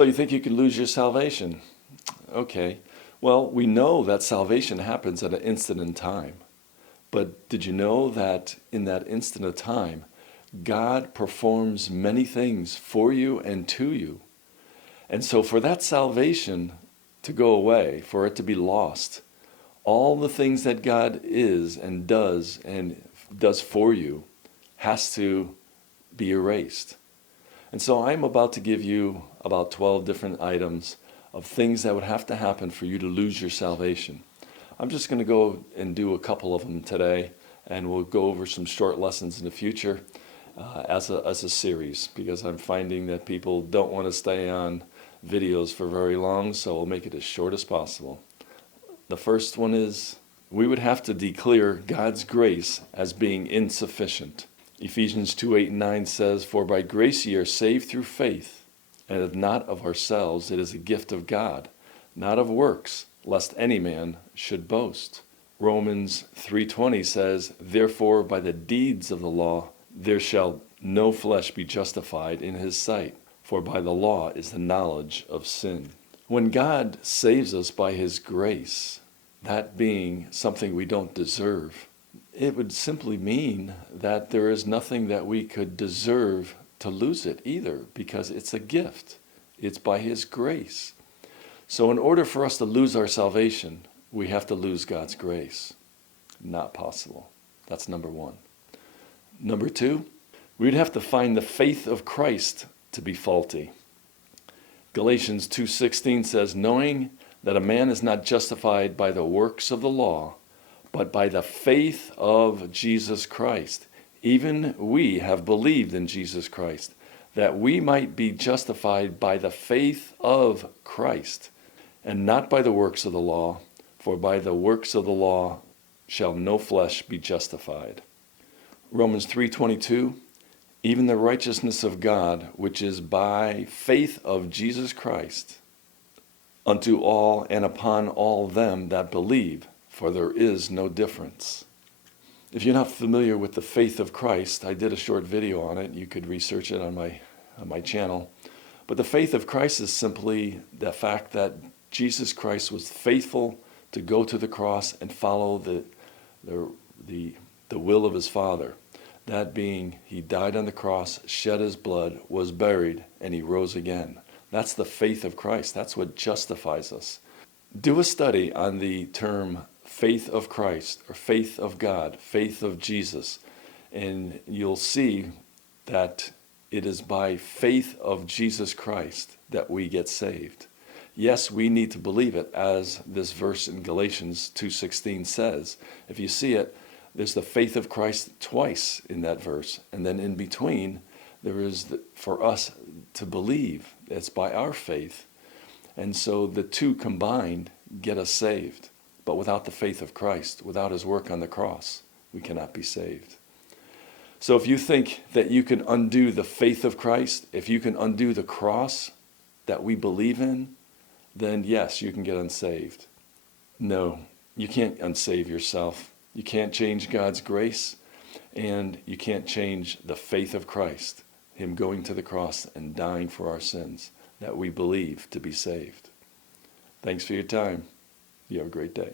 So you think you could lose your salvation? Okay. Well, we know that salvation happens at an instant in time. But did you know that in that instant of time, God performs many things for you and to you? And so for that salvation to go away, for it to be lost, all the things that God is and does for you has to be erased. And so I'm about to give you about 12 different items of things that would have to happen for you to lose your salvation. I'm just going to go and do a couple of them today, and we'll go over some short lessons in the future as a series, because I'm finding that people don't want to stay on videos for very long, so we'll make it as short as possible. The first one is we would have to declare God's grace as being insufficient. Ephesians 2:8-9 says, "For by grace ye are saved through faith, and not of ourselves, it is a gift of God, not of works, lest any man should boast." Romans 3:20 says, "Therefore by the deeds of the law there shall no flesh be justified in his sight, for by the law is the knowledge of sin." When God saves us by his grace, that being something we don't deserve, it would simply mean that there is nothing that we could deserve to lose it either, because it's a gift. It's by his grace. So in order for us to lose our salvation, we have to lose God's grace. Not possible. That's number one. Number two, we'd have to find the faith of Christ to be faulty. Galatians 2:16 says, "Knowing that a man is not justified by the works of the law, but by the faith of Jesus Christ. Even we have believed in Jesus Christ, that we might be justified by the faith of Christ, and not by the works of the law, for by the works of the law shall no flesh be justified." Romans 3:22, "Even the righteousness of God, which is by faith of Jesus Christ, unto all and upon all them that believe, for there is no difference." If you're not familiar with the faith of Christ, I did a short video on it. You could research it on my channel. But the faith of Christ is simply the fact that Jesus Christ was faithful to go to the cross and follow the will of his Father. That being, he died on the cross, shed his blood, was buried, and he rose again. That's the faith of Christ. That's what justifies us. Do a study on the term faith of Christ, or faith of God, faith of Jesus, and you'll see that it is by faith of Jesus Christ that we get saved. Yes, we need to believe it, as this verse in Galatians 2:16 says. If you see it, there's the faith of Christ twice in that verse, and then in between there is for us to believe. It's by our faith. And so the two combined get us saved. But without the faith of Christ, without his work on the cross, we cannot be saved. So if you think that you can undo the faith of Christ, if you can undo the cross that we believe in, then yes, you can get unsaved. No, you can't unsave yourself. You can't change God's grace, and you can't change the faith of Christ, him going to the cross and dying for our sins that we believe to be saved. Thanks for your time. You have a great day.